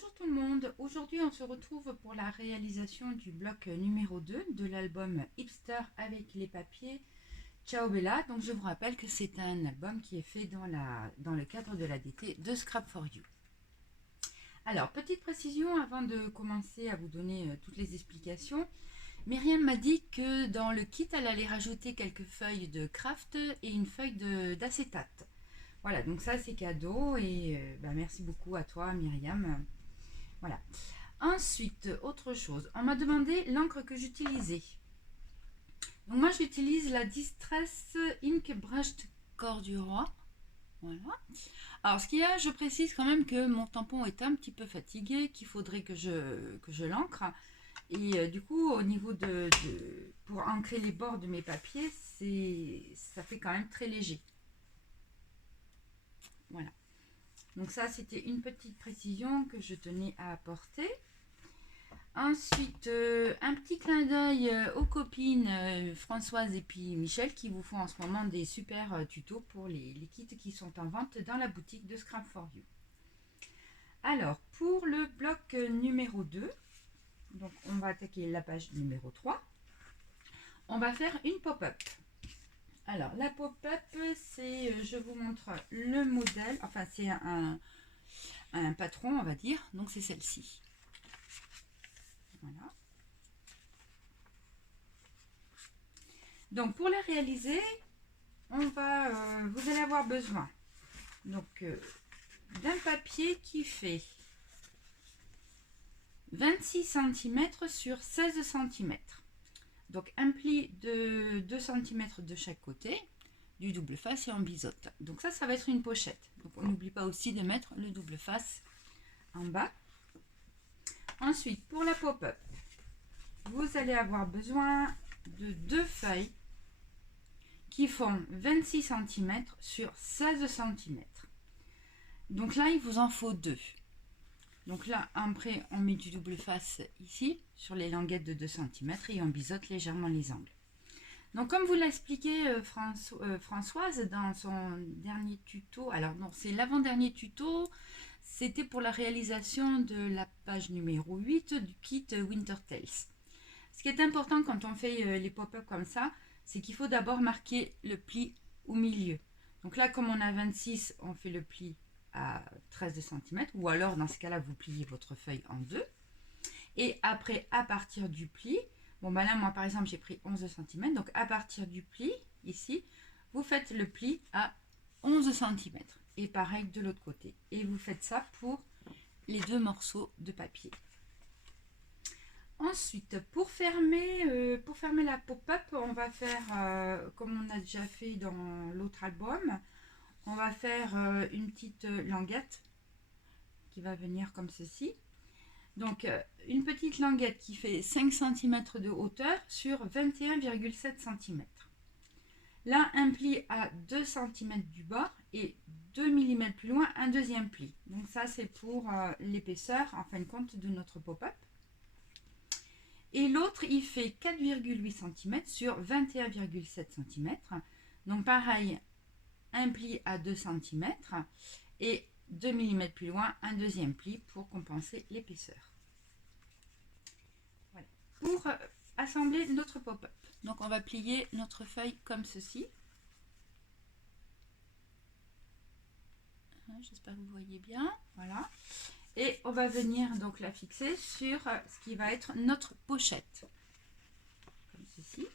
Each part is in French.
Bonjour tout le monde, aujourd'hui on se retrouve pour la réalisation du bloc numéro 2 de l'album Hipster avec les papiers Ciao Bella. Donc je vous rappelle que c'est un album qui est fait dans le cadre de l'ADT de Scrap for You. Alors, petite précision avant de commencer à vous donner toutes les explications. Myriam m'a dit que dans le kit elle allait rajouter quelques feuilles de craft et une feuille d'acétate. Voilà, donc ça c'est cadeau et merci beaucoup à toi Myriam. Voilà. Ensuite, autre chose, on m'a demandé l'encre que j'utilisais. Donc moi j'utilise la Distress Ink Brushed Corduroy. Voilà. Alors ce qu'il y a, je précise quand même que mon tampon est un petit peu fatigué, qu'il faudrait que je l'encre. Et du coup, au niveau pour ancrer les bords de mes papiers, ça fait quand même très léger. Voilà. Donc ça, c'était une petite précision que je tenais à apporter. Ensuite, un petit clin d'œil aux copines Françoise et puis Michel qui vous font en ce moment des super tutos pour les kits qui sont en vente dans la boutique de Scrap for You. Alors, pour le bloc numéro 2, donc on va attaquer la page numéro 3. On va faire une pop-up. Alors, la pop-up, c'est, je vous montre le modèle, enfin c'est un patron, on va dire, donc c'est celle-ci. Voilà. Donc pour la réaliser, vous allez avoir besoin d'un papier qui fait 26 cm sur 16 cm. Donc un pli de 2 cm de chaque côté, du double face et en biseaute. Donc ça va être une pochette. Donc on n'oublie pas aussi de mettre le double face en bas. Ensuite, pour la pop-up, vous allez avoir besoin de 2 feuilles qui font 26 cm sur 16 cm. Donc là, il vous en faut 2. Donc là, après, on met du double face ici, sur les languettes de 2 cm et on biseaute légèrement les angles. Donc comme vous l'a expliqué Françoise dans son dernier tuto, alors non, c'est l'avant-dernier tuto, c'était pour la réalisation de la page numéro 8 du kit Winter Tales. Ce qui est important quand on fait les pop-up comme ça, c'est qu'il faut d'abord marquer le pli au milieu. Donc là, comme on a 26, on fait le pli à 13 cm, ou alors dans ce cas-là, vous pliez votre feuille en deux. Et après, à partir du pli, bon ben là, moi par exemple, j'ai pris 11 cm, donc à partir du pli, ici, vous faites le pli à 11 cm. Et pareil de l'autre côté. Et vous faites ça pour les 2 morceaux de papier. Ensuite, pour fermer la pop-up, on va faire, comme on a déjà fait dans l'autre album, on va faire une petite languette qui va venir comme ceci. Donc, une petite languette qui fait 5 cm de hauteur sur 21,7 cm. Là, un pli à 2 cm du bord et 2 mm plus loin, un deuxième pli. Donc ça, c'est pour l'épaisseur, en fin de compte, de notre pop-up. Et l'autre, il fait 4,8 cm sur 21,7 cm. Donc pareil, un pli à 2 cm et 2 mm plus loin, un deuxième pli pour compenser l'épaisseur. Voilà. Pour assembler notre pop-up. Donc on va plier notre feuille comme ceci. J'espère que vous voyez bien. Voilà. Et on va venir donc la fixer sur ce qui va être notre pochette. Comme ceci.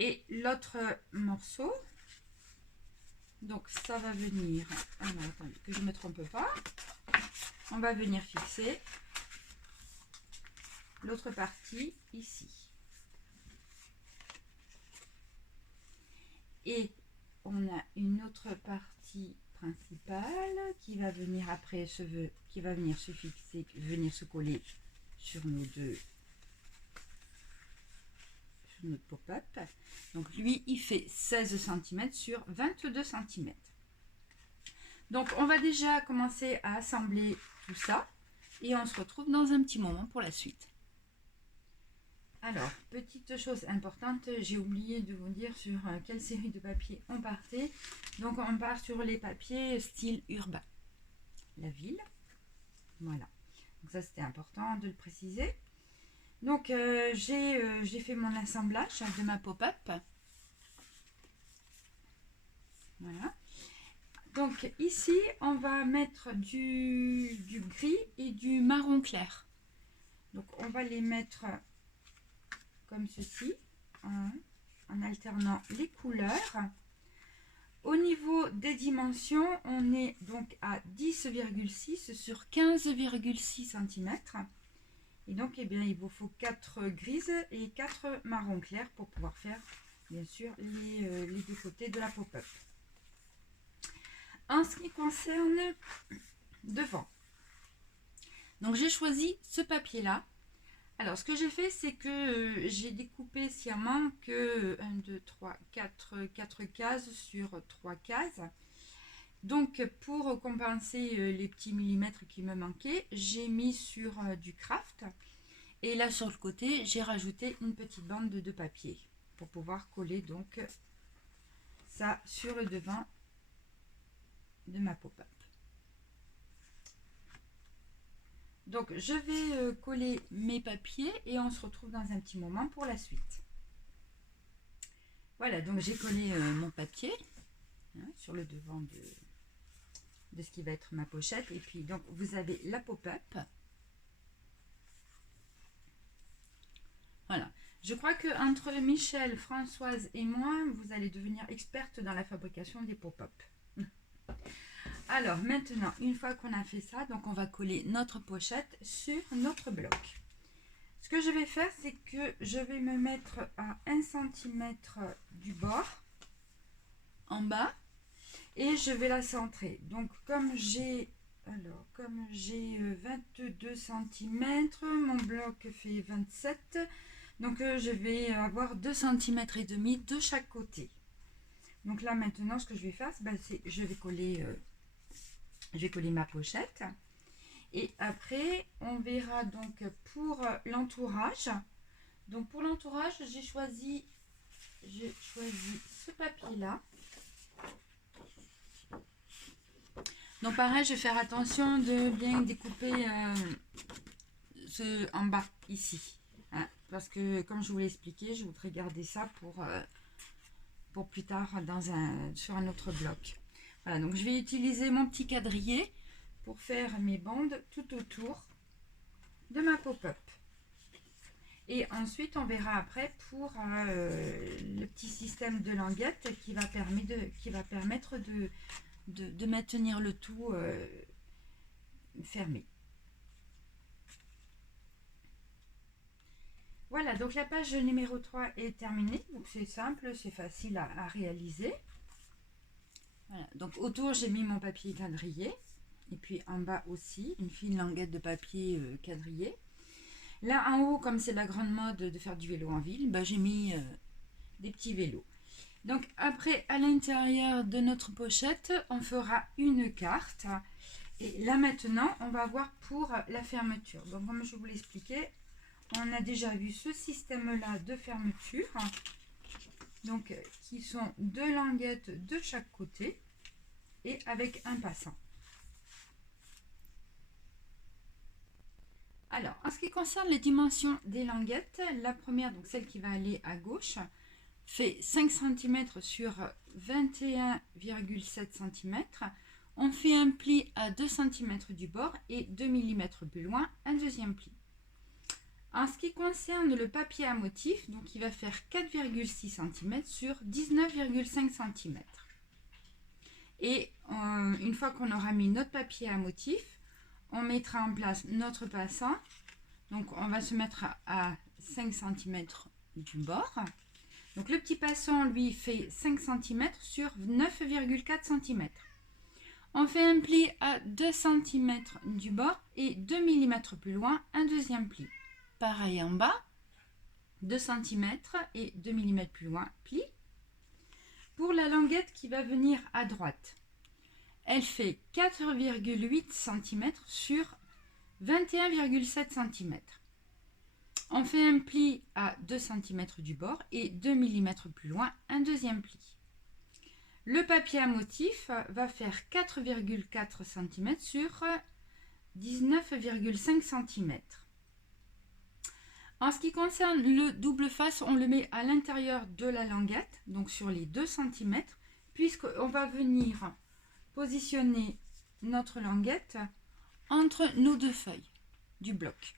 Et l'autre morceau, donc ça va venir, alors attendez, que je ne me trompe pas, on va venir fixer l'autre partie ici. Et on a une autre partie principale qui va venir après qui va venir se fixer, venir se coller sur notre pop-up. Donc lui, il fait 16 cm sur 22 cm. Donc on va déjà commencer à assembler tout ça et on se retrouve dans un petit moment pour la suite. Alors, petite chose importante, j'ai oublié de vous dire sur quelle série de papiers on partait. Donc on part sur les papiers style urbain. La ville. Voilà, donc ça c'était important de le préciser. Donc j'ai fait mon assemblage de ma pop-up. Voilà. Donc ici, on va mettre du gris et du marron clair. Donc on va les mettre comme ceci, en alternant les couleurs. Au niveau des dimensions, on est donc à 10,6 sur 15,6 cm. Et donc, eh bien, il vous faut 4 grises et 4 marrons clairs pour pouvoir faire, bien sûr, les deux côtés de la pop-up. En ce qui concerne devant, donc j'ai choisi ce papier-là. Alors, ce que j'ai fait, c'est que j'ai découpé sciemment que 1, 2, 3, 4 cases sur 3 cases. Donc, pour compenser les petits millimètres qui me manquaient, j'ai mis sur du craft. Et là, sur le côté, j'ai rajouté une petite bande de papier pour pouvoir coller donc ça sur le devant de ma pop-up. Donc, je vais coller mes papiers et on se retrouve dans un petit moment pour la suite. Voilà, donc j'ai collé mon papier sur le devant de ce qui va être ma pochette. Et puis, donc, vous avez la pop-up. Voilà. Je crois qu'entre Michel, Françoise et moi, vous allez devenir experte dans la fabrication des pop-up. Alors, maintenant, une fois qu'on a fait ça, donc on va coller notre pochette sur notre bloc. Ce que je vais faire, c'est que je vais me mettre à 1 cm du bord, en bas, et je vais la centrer. Donc, comme j'ai 22 cm, mon bloc fait 27, donc je vais avoir 2 cm et demi de chaque côté. Donc là, maintenant, ce que je vais faire, c'est je vais coller ma pochette. Et après, on verra donc pour l'entourage. Donc pour l'entourage, j'ai choisi ce papier-là. Donc pareil, je vais faire attention de bien découper ce en bas, ici. Hein, parce que comme je vous l'ai expliqué, je voudrais garder ça pour plus tard sur un autre bloc. Voilà, donc je vais utiliser mon petit quadrillé pour faire mes bandes tout autour de ma pop-up. Et ensuite, on verra après pour le petit système de languette qui va permettre de maintenir le tout fermé. Voilà, donc la page numéro 3 est terminée. Donc c'est simple, c'est facile à réaliser. Voilà, donc autour, j'ai mis mon papier quadrillé. Et puis en bas aussi, une fine languette de papier quadrillé. Là en haut, comme c'est la grande mode de faire du vélo en ville, j'ai mis des petits vélos. Donc après, à l'intérieur de notre pochette, on fera une carte. Et là maintenant, on va voir pour la fermeture. Donc comme je vous l'expliquais, on a déjà vu ce système-là de fermeture. Donc qui sont 2 languettes de chaque côté et avec un passant. Alors, en ce qui concerne les dimensions des languettes, la première, donc celle qui va aller à gauche, fait 5 cm sur 21,7 cm. On fait un pli à 2 cm du bord et 2 mm plus loin, un deuxième pli. En ce qui concerne le papier à motif, donc il va faire 4,6 cm sur 19,5 cm. Et une fois qu'on aura mis notre papier à motif, on mettra en place notre passant. Donc on va se mettre à 5 cm du bord. Donc le petit passant lui fait 5 cm sur 9,4 cm. On fait un pli à 2 cm du bord et 2 mm plus loin, un deuxième pli. Pareil en bas, 2 cm et 2 mm plus loin, pli. Pour la languette qui va venir à droite, elle fait 4,8 cm sur 21,7 cm. On fait un pli à 2 cm du bord et 2 mm plus loin, un deuxième pli. Le papier à motif va faire 4,4 cm sur 19,5 cm. En ce qui concerne le double face, on le met à l'intérieur de la languette, donc sur les 2 cm, puisqu'on va venir positionner notre languette entre nos deux feuilles du bloc.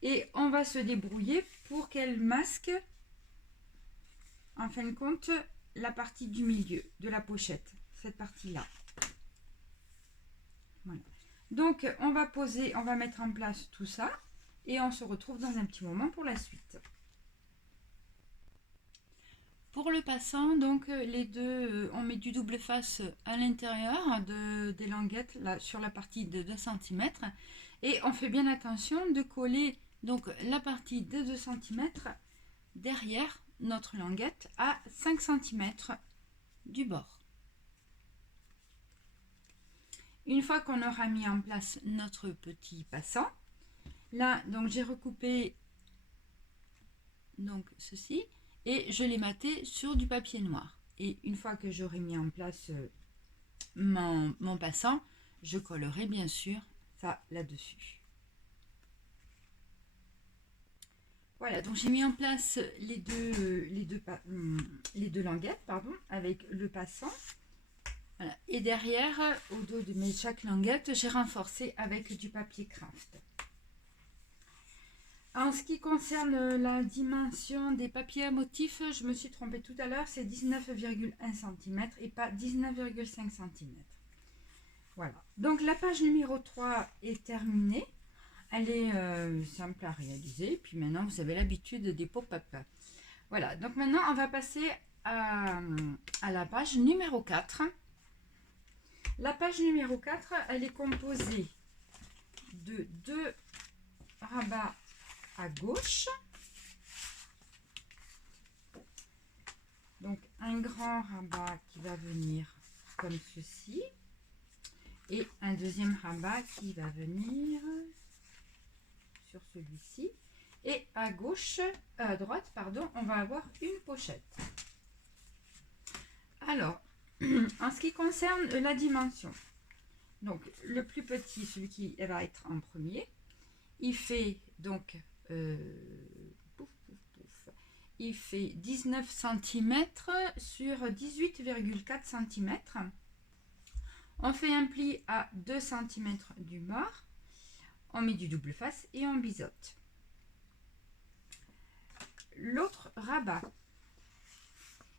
Et on va se débrouiller pour qu'elle masque, en fin de compte, la partie du milieu de la pochette, cette partie-là. Voilà. Donc, on va mettre en place tout ça et on se retrouve dans un petit moment pour la suite. Pour le passant, donc les deux, on met du double face à l'intérieur des languettes, là, sur la partie de 2 cm, et on fait bien attention de coller donc la partie de 2 cm derrière notre languette à 5 cm du bord. Une fois qu'on aura mis en place notre petit passant, là donc j'ai recoupé donc ceci et je l'ai maté sur du papier noir. Et une fois que j'aurai mis en place mon passant, je collerai bien sûr ça là-dessus. Voilà, donc j'ai mis en place les deux languettes, pardon, avec le passant. Voilà. Et derrière, au dos de chaque languette, j'ai renforcé avec du papier craft. En ce qui concerne la dimension des papiers à motifs, je me suis trompée tout à l'heure, c'est 19,1 cm et pas 19,5 cm. Voilà, donc la page numéro 3 est terminée. Elle est simple à réaliser, puis maintenant vous avez l'habitude des pop-up. Voilà, donc maintenant on va passer à la page numéro 4. La page numéro 4, elle est composée de 2 rabats à gauche. Donc un grand rabat qui va venir comme ceci. Et un deuxième rabat qui va venir sur celui-ci. Et à droite, pardon, on va avoir une pochette. Alors, en ce qui concerne la dimension, donc le plus petit, celui qui va être en premier, il fait donc il fait 19 cm sur 18,4 cm. On fait un pli à 2 cm du bord, on met du double face et on biseaute. L'autre rabat,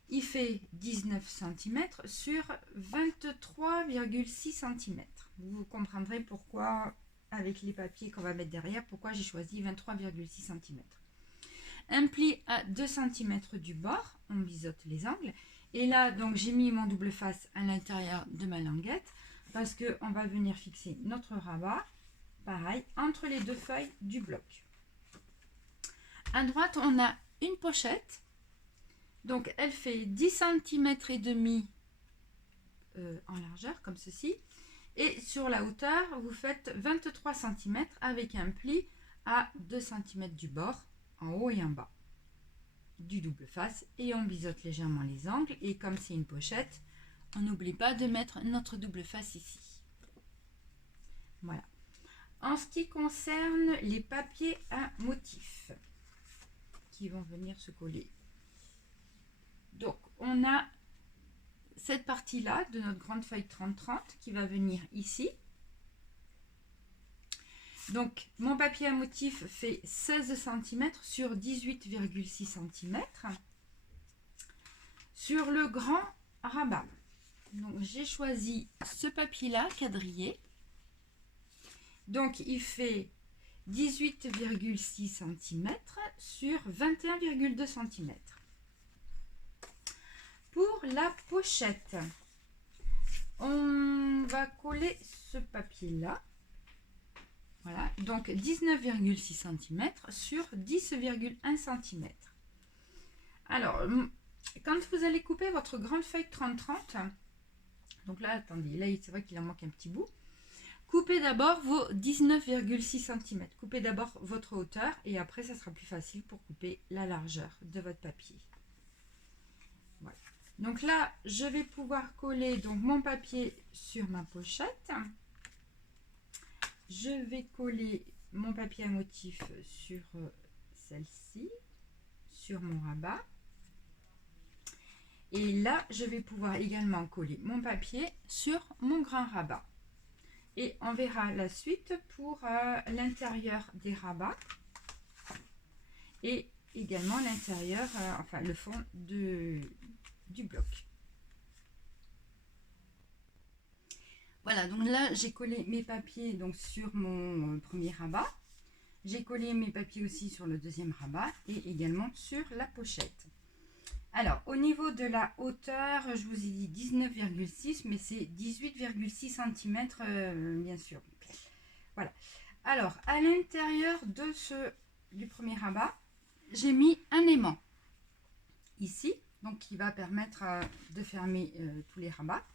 il fait 19 cm sur 23,6 cm. Vous comprendrez pourquoi, avec les papiers qu'on va mettre derrière, pourquoi j'ai choisi 23,6 cm. Un pli à 2 cm du bord, on biseaute les angles. Et là, donc j'ai mis mon double face à l'intérieur de ma languette parce qu'on va venir fixer notre rabat, pareil, entre les deux feuilles du bloc. À droite, on a une pochette. Donc, elle fait 10 cm et demi en largeur, comme ceci. Et sur la hauteur, vous faites 23 cm avec un pli à 2 cm du bord, en haut et en bas. Du double face et on biseaute légèrement les angles. Et comme c'est une pochette, on n'oublie pas de mettre notre double face ici. Voilà. En ce qui concerne les papiers à motifs qui vont venir se coller. Donc, on a cette partie-là de notre grande feuille 30-30 qui va venir ici. Donc, mon papier à motif fait 16 cm sur 18,6 cm sur le grand rabat. Donc, j'ai choisi ce papier-là, quadrillé. Donc, il fait 18,6 cm sur 21,2 cm. Pour la pochette, on va coller ce papier-là. Voilà, donc 19,6 cm sur 10,1 cm. Alors, quand vous allez couper votre grande feuille 30-30, donc là, attendez, là, c'est vrai qu'il en manque un petit bout. Coupez d'abord vos 19,6 cm. Coupez d'abord votre hauteur et après, ça sera plus facile pour couper la largeur de votre papier. Voilà. Donc là, je vais pouvoir coller donc mon papier sur ma pochette. je vais coller mon papier à motif sur celle-ci, sur mon rabat. Et là, je vais pouvoir également coller mon papier sur mon grand rabat. Et on verra la suite pour l'intérieur des rabats et également l'intérieur, enfin le fond du bloc. Voilà, donc là j'ai collé mes papiers donc sur mon premier rabat. J'ai collé mes papiers aussi sur le deuxième rabat et également sur la pochette. Alors, au niveau de la hauteur, je vous ai dit 19,6, mais c'est 18,6 cm, bien sûr. Voilà. Alors, à l'intérieur du premier rabat, j'ai mis un aimant ici, donc qui va permettre de fermer tous les rabats.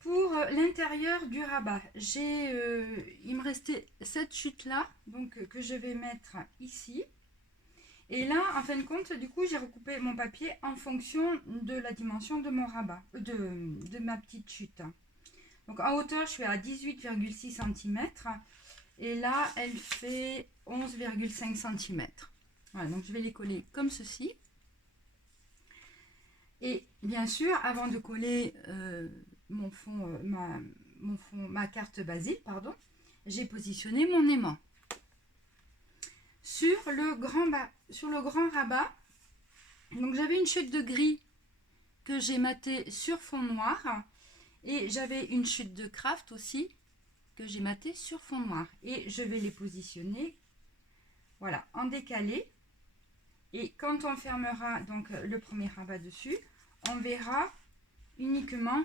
Pour l'intérieur du rabat, il me restait cette chute là, donc que je vais mettre ici. Et là, en fin de compte, du coup, j'ai recoupé mon papier en fonction de la dimension de mon rabat, de ma petite chute. Donc en hauteur, je suis à 18,6 cm. Et là, elle fait 11,5 cm. Voilà, donc je vais les coller comme ceci. Et bien sûr, avant de coller ma carte basile, pardon, j'ai positionné mon aimant. Sur le grand rabat, donc j'avais une chute de gris que j'ai maté sur fond noir et j'avais une chute de craft aussi que j'ai maté sur fond noir et je vais les positionner voilà en décalé. Et quand on fermera donc le premier rabat dessus, on verra uniquement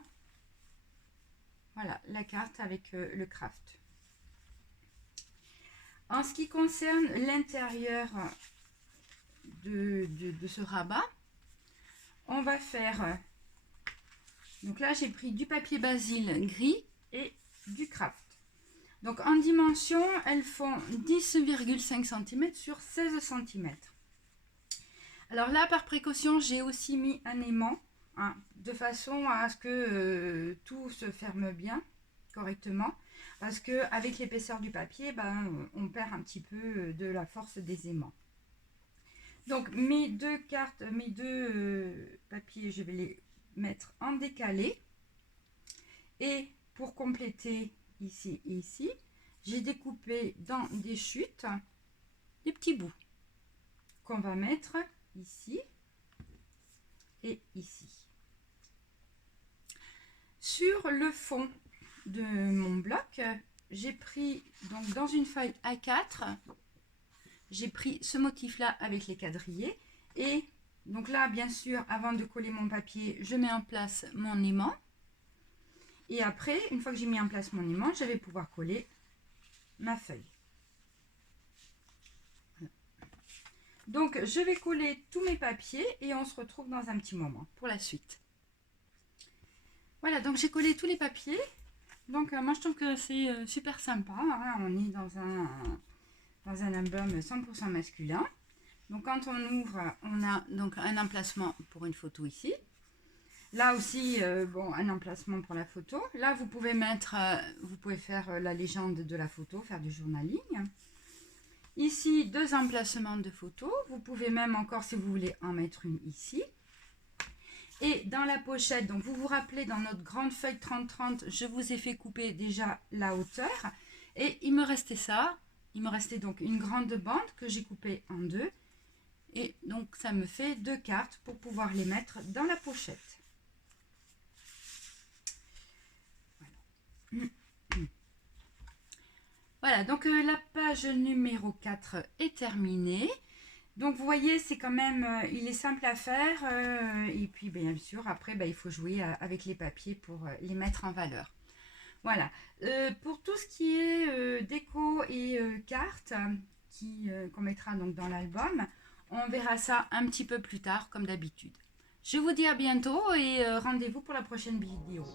voilà la carte avec le craft. En ce qui concerne l'intérieur de ce rabat, on va faire, donc là j'ai pris du papier basile gris et du craft. Donc en dimension, elles font 10,5 cm sur 16 cm. Alors là, par précaution, j'ai aussi mis un aimant, hein, de façon à ce que tout se ferme bien, correctement. Parce qu'avec l'épaisseur du papier, on perd un petit peu de la force des aimants. Donc mes deux cartes, mes deux papiers, je vais les mettre en décalé. Et pour compléter ici et ici, j'ai découpé dans des chutes des petits bouts qu'on va mettre ici et ici. Sur le fond de mon bloc, j'ai pris donc dans une feuille A4, j'ai pris ce motif là avec les quadrillés et donc là bien sûr avant de coller mon papier je mets en place mon aimant et après une fois que j'ai mis en place mon aimant je vais pouvoir coller ma feuille. Voilà. Donc je vais coller tous mes papiers et on se retrouve dans un petit moment pour la suite. Voilà, donc j'ai collé tous les papiers. Donc moi je trouve que c'est super sympa, hein. On est dans un album 100% masculin. Donc quand on ouvre, on a donc un emplacement pour une photo ici. Là aussi, bon, un emplacement pour la photo. Là vous pouvez mettre, vous pouvez faire la légende de la photo, faire du journaling. Ici, deux emplacements de photos. Vous pouvez même encore, si vous voulez, en mettre une ici. Et dans la pochette, donc vous vous rappelez, dans notre grande feuille 30-30, je vous ai fait couper déjà la hauteur. Et il me restait ça. Il me restait donc une grande bande que j'ai coupée en deux. Et donc ça me fait deux cartes pour pouvoir les mettre dans la pochette. Voilà. Voilà, donc la page numéro 4 est terminée. Donc vous voyez, c'est quand même, il est simple à faire et puis bien sûr après il faut jouer avec les papiers pour les mettre en valeur. Voilà, pour tout ce qui est déco et cartes qu'on mettra donc dans l'album, on verra ça un petit peu plus tard comme d'habitude. Je vous dis à bientôt et rendez-vous pour la prochaine vidéo.